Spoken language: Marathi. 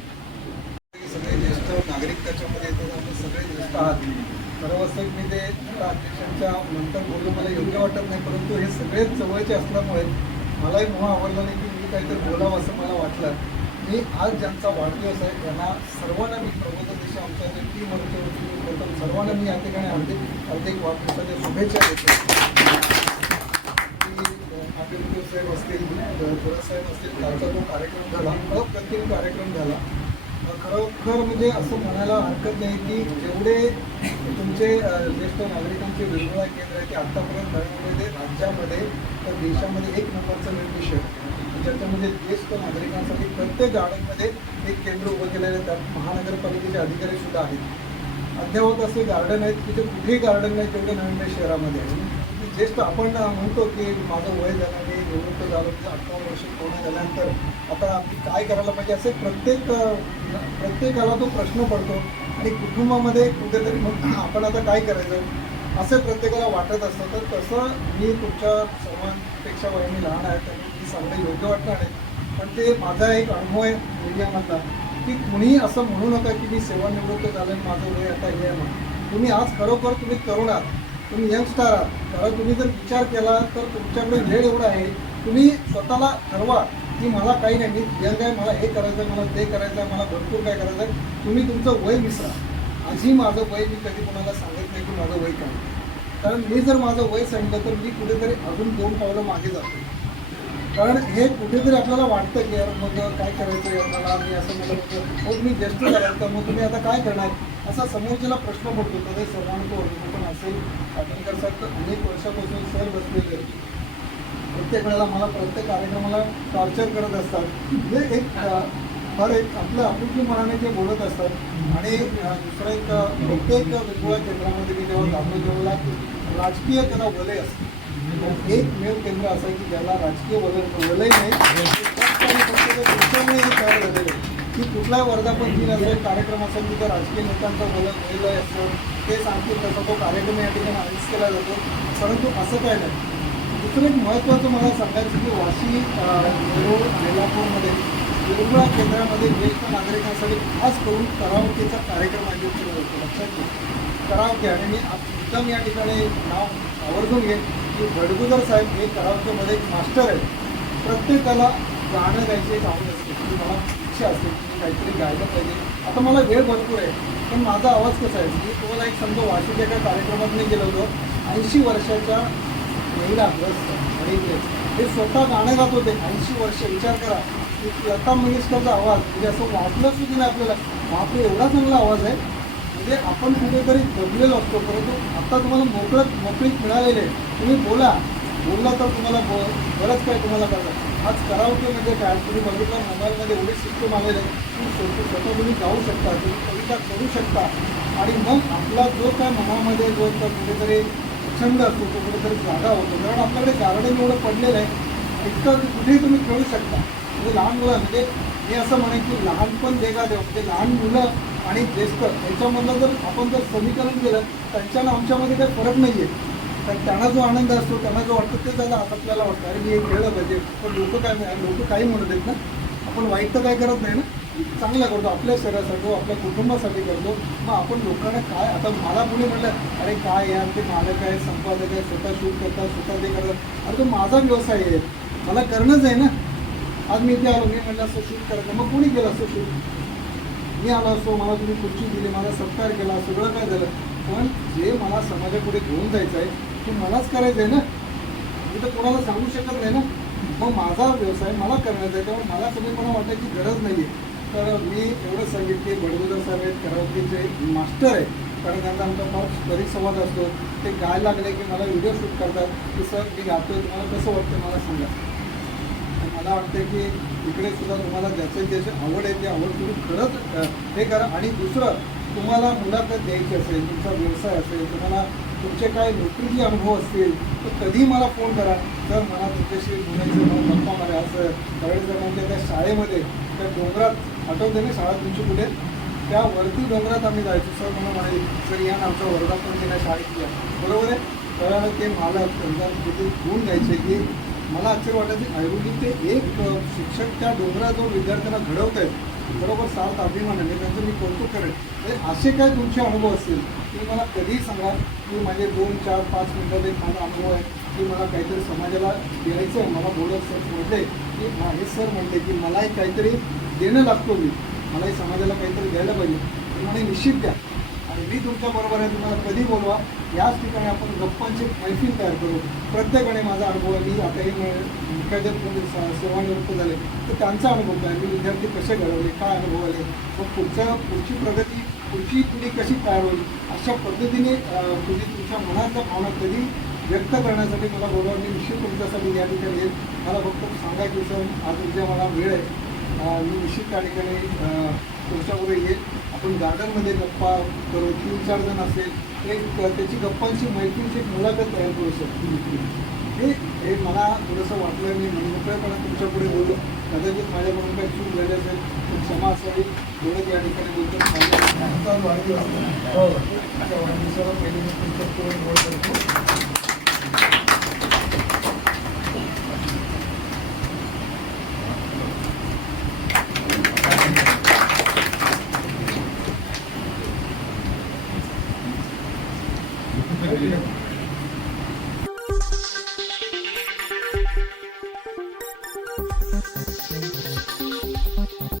सगळे ज्येष्ठ नागरिक त्याच्यामध्ये येतात आपण सगळे ज्येष्ठ आहात सर्वस्विक मी ते अध्यक्षांच्या नंतर बोललो मला योग्य वाटत नाही परंतु हे. सगळेच जवळचे असल्यामुळे मलाही मोह आवडला नाही की मी काहीतरी बोलावं असं मला वाटलं मी आज ज्यांचा वाढदिवस आहे त्यांना सर्वांना मी प्रबोधन देश आमच्या जे टीम वरती प्रथम सर्वांना मी या ठिकाणी हार्दिक हार्दिक वाढदिवसाच्या शुभेच्छा देतो. आंबेडकर साहेब असतील थोडा साहेब असतील त्यांचा जो कार्यक्रम झाला अप्रतिम कार्यक्रम झाला. खरोखर म्हणजे असं म्हणायला हरकत नाही की जेवढे तुमचे ज्येष्ठ नागरिकांचे वेगवेगळ्या केंद्र आहे की आत्तापर्यंत नळीमध्ये राज्यामध्ये तर देशामध्ये एक नंबरचं निर्देशन म्हणजे ज्येष्ठ नागरिकांसाठी प्रत्येक गार्डनमध्ये एक केंद्र उभं केलेलं आहे. त्यात महानगरपालिकेचे अधिकारी सुद्धा आहेत. अद्ययावत असे गार्डन आहेत की ते कुठेही गार्डन नाही तेवढे नवीन शहरामध्ये आहे म्हणजे ज्येष्ठ आपण म्हणतो की माझं वय झालं मी निवृत्त झालो म्हणजे अठरा वर्ष पूर्ण झाल्यानंतर आता आम्ही काय करायला पाहिजे असे प्रत्येक प्रत्येकाला तो प्रश्न पडतो. आणि कुटुंबामध्ये कुठेतरी मग आपण आता काय करायचं? असं प्रत्येकाला वाटत असतं. तर तसं मी तुमच्या सर्वांपेक्षा वयाने लहान आहे तर ती सांगणं योग्य वाटणार नाही पण ते माझा एक अनुभव आहे मीडियामधला की कुणी असं म्हणू नका की मी सेवानिवृत्त झालं आणि माझं वय आता हे आहे म्हणून. तुम्ही आज खरोखर तुम्ही तरुण आहात तुम्ही यंगस्टार आहात कारण तुम्ही जर विचार केला तर तुमच्याकडे वेळ एवढा आहे तुम्ही स्वतःला ठरवा की मला काही नाही मी यंग आहे मला हे करायचं आहे मला ते करायचं आहे मला भरपूर काय करायचं आहे तुम्ही तुमचं वय विसरा. आजही माझं वय मी कधी कोणाला सांगत नाही की माझं वय काय. कारण मी जर माझं वय सांगितलं तर मी कुठेतरी अजून दोन पावलं मागे जातो. कारण हे कुठेतरी आपल्याला वाटतं की यार मग काय करायचं यार मला मी असं मला मग मी ज्येष्ठ झालात तर मग तुम्ही आता काय करणार? असा समोरच्याला प्रश्न पडतो. कधी सर्वांचं पण असेल. पाटणकर साहेब तर अनेक वर्षापासून सर बसलेले प्रत्येक वेळेला मला प्रत्येक कार्यक्रमाला टॉर्चर करत असतात. म्हणजे एक फार एक आपलं आपुलकी मनाने ते बोलत असतात. आणि दुसरं एक प्रत्येक वेगवेगळ्या केंद्रामध्ये मी जेव्हा जातो तेव्हा राजकीय त्याला वलय असतं. एकमेव केंद्र असं आहे की ज्याला राजकीय वलय वलय नाही हे तयार झालेलं आहे. की कुठलाही वर्धापन दिन असेल कार्यक्रम असेल तिथं राजकीय नेत्यांचा वलय वलय असतं. ते सांगतील तसा तो कार्यक्रम या ठिकाणी आयोजित केला जातो. परंतु असं काय नाही. दुसरं एक महत्त्वाचं मला सांगायचं की वाशी नेरूळ बेलापूरमध्ये निर्मळा केंद्रामध्ये ज्येष्ठ नागरिकांसाठी खास करून करावकेचा कार्यक्रम आयोजित केला जातो. लक्षात घ्या. करावके आणि मी एकदम या ठिकाणी नाव आवर्जून घेईन की भडगुदर साहेब हे करावकेमध्ये एक मास्टर आहे प्रत्येकाला गाणं गायची एक आवड असते. की मला इच्छा असते की काहीतरी गायलं पाहिजे. आता मला वेळ भरपूर आहे पण माझा आवाज कसा आहे? मी तुम्हाला एक समजा वाशीच्या एका कार्यक्रमात मी गेलो होतो. ऐंशी वर्षाच्या महिला ग्रस्त आणि ते- हे स्वतः गाणं गात होते. ऐंशी वर्ष विचार करा. लता मंगेशकरचा आवाज म्हणजे असं वाटलं सुद्धा नाही आपल्याला. बापरे एवढा चांगला आवाज आहे. म्हणजे आपण कुठेतरी दबलेलो असतो परंतु आता तुम्हाला मोकळत मोकळीत मिळालेले आहे. तुम्ही बोला. बोलला तर तुम्हाला ब बरंच काय तुम्हाला कळतं आज करावते म्हणजे काय? तुम्ही बघितलं मोबाईलमध्ये एवढे सिस्टम आलेले आहे स्वतः स्वतः तुम्ही गाऊ शकता तुम्ही कविता करू शकता. आणि मग आपला जो काय मनामध्ये जो तर कुठेतरी छंद असतो तो कुठेतरी जागा होतो. कारण आपल्याकडे गार्डन एवढं पडलेलं आहे. इतकं कुठेही तुम्ही खेळू शकता. म्हणजे लहान मुलं म्हणजे मी असं म्हणेन की लहानपण देगा देव. म्हणजे लहान मुलं आणि ज्येष्ठ याच्यामधलं जर आपण जर समीकरण केलं त्यांच्यानं आमच्यामध्ये काही फरक नाही आहे तर त्यांना जो आनंद असतो त्यांना जो वाटतो ते त्याला आता आपल्याला वाटतं. अरे मी हे खेळलं पाहिजे. पण लोक काय लोक काही म्हणत आहेत ना. आपण वाईट तर काय करत नाही ना. चांगलं करतो. आपल्या शरीरासाठी आपल्या कुटुंबासाठी करतो. मग आपण लोकांना काय आता मला कोणी म्हटलं अरे काय यार ते मालक आहे संपादक आहे स्वतः शूट करतात स्वतः ते करतात. अरे तो माझा व्यवसाय आहे. मला करणंच आहे ना. आज मी इथे आलो मी म्हणलं असं शूट करायचं. मग कोणी केलं असं शूट? मी आलो असतो मला तुम्ही खुर्ची दिली मला सत्कार केला सगळं काय झालं? पण जे मला समाजापुढे घेऊन जायचं आहे ते मलाच करायचं आहे ना? मी तर कोणाला सांगू शकत नाही ना? मग माझा व्यवसाय मला करण्याचा आहे त्यामुळे मला सगळेपणा वाटायची गरज नाही आहे तर मी एवढंच सांगेन की बडगुदर साहेब आहेत करावतीचे मास्टर आहे कारण त्यांचा आमचा फार परिसंवाद असतो. ते गाय लागले की मला व्हिडिओ शूट करतात. की सर मी गातोय तुम्हाला कसं वाटतं मला सांगा? मला वाटतं की इकडे सुद्धा तुम्हाला ज्याचे ज्याची आवड आहे ती आवड तुम्ही खरंच हे करा. आणि दुसरं तुम्हाला मुलाखत द्यायची असेल तुमचा व्यवसाय असेल तुम्हाला तुमचे काय नोकरीचे अनुभव असतील तर कधीही मला फोन करा. तर मला तुमच्याशी बोलायचं मला गप्पा मारा असं त्यावेळेस जर म्हणजे त्या शाळेमध्ये त्या डोंगरात आठवते ना शाळा तुमची कुठे? त्या वरती डोंगरात आम्ही जायचो. सर मला म्हणाले सर या आमचा वर्धापन दिला शाळेत बरोबर आहे? तर ते मला त्यांचा तिथे गुण द्यायचे की मला आश्चर्य वाटायचं आयुर्वेदिक ते एक शिक्षक त्या डोंगराजवळ विद्यार्थ्यांना घडवत आहेत बरोबर सार्थ अभिमानाने त्यांचं मी कौतुक करेन. तर असे काय तुमचे अनुभव असतील? की मला कधीही सांगा की माझे दोन चार पाच मिनिटात एक माझा अनुभव आहे की मला काहीतरी समाजाला द्यायचं आहे मला बोलत सर म्हटले की हे सर म्हणले की मलाही काहीतरी देणं लागतो मी. मलाही समाजाला काहीतरी द्यायला पाहिजे. तर म्हणे निश्चित द्या. मी तुमच्या बरोबर आहे तुम्हाला कधी बोलवा. याच ठिकाणी आपण गप्पांची मैफिल तयार करू. प्रत्येकाने माझा अनुभव आहे मी आताही मुख्याध्यापक मुख्याध्याप सेवानिवृत्त झाले. तर त्यांचा अनुभव काय? मी विद्यार्थी कसे घडवले? काय अनुभव आले? मग पुढच्या पुढची प्रगती पुढची पिढी कशी तयार होईल? अशा पद्धतीने तुम्ही तुमच्या मनातल्या भावना कधी व्यक्त करण्यासाठी मला बोलवा. मी निश्चित तुमच्यासाठी या ठिकाणी येईल. मला फक्त सांगायचं सर आज उद्या मला वेळ आहे. मी निश्चित त्या ठिकाणी तुमच्याबरोबर येईल. आपण गार्डनमध्ये गप्पा करू तीन चार जण असेल एक त्याची गप्पांची मैत्रीची एक मुलाखत तयार करू शकतो हे हे मला थोडंसं वाटलं मी मनमोकळेपणा तुमच्यापुढे बोललो कदाचित माझ्याकडून काही चूक झाली असेल तर क्षमा असावी. एवढंच या ठिकाणी बोलतो. आजचा वाढदिवस. हो. वाढदिवसाला पहिले मी तुमच्यापुढे गोड करतो Thank you.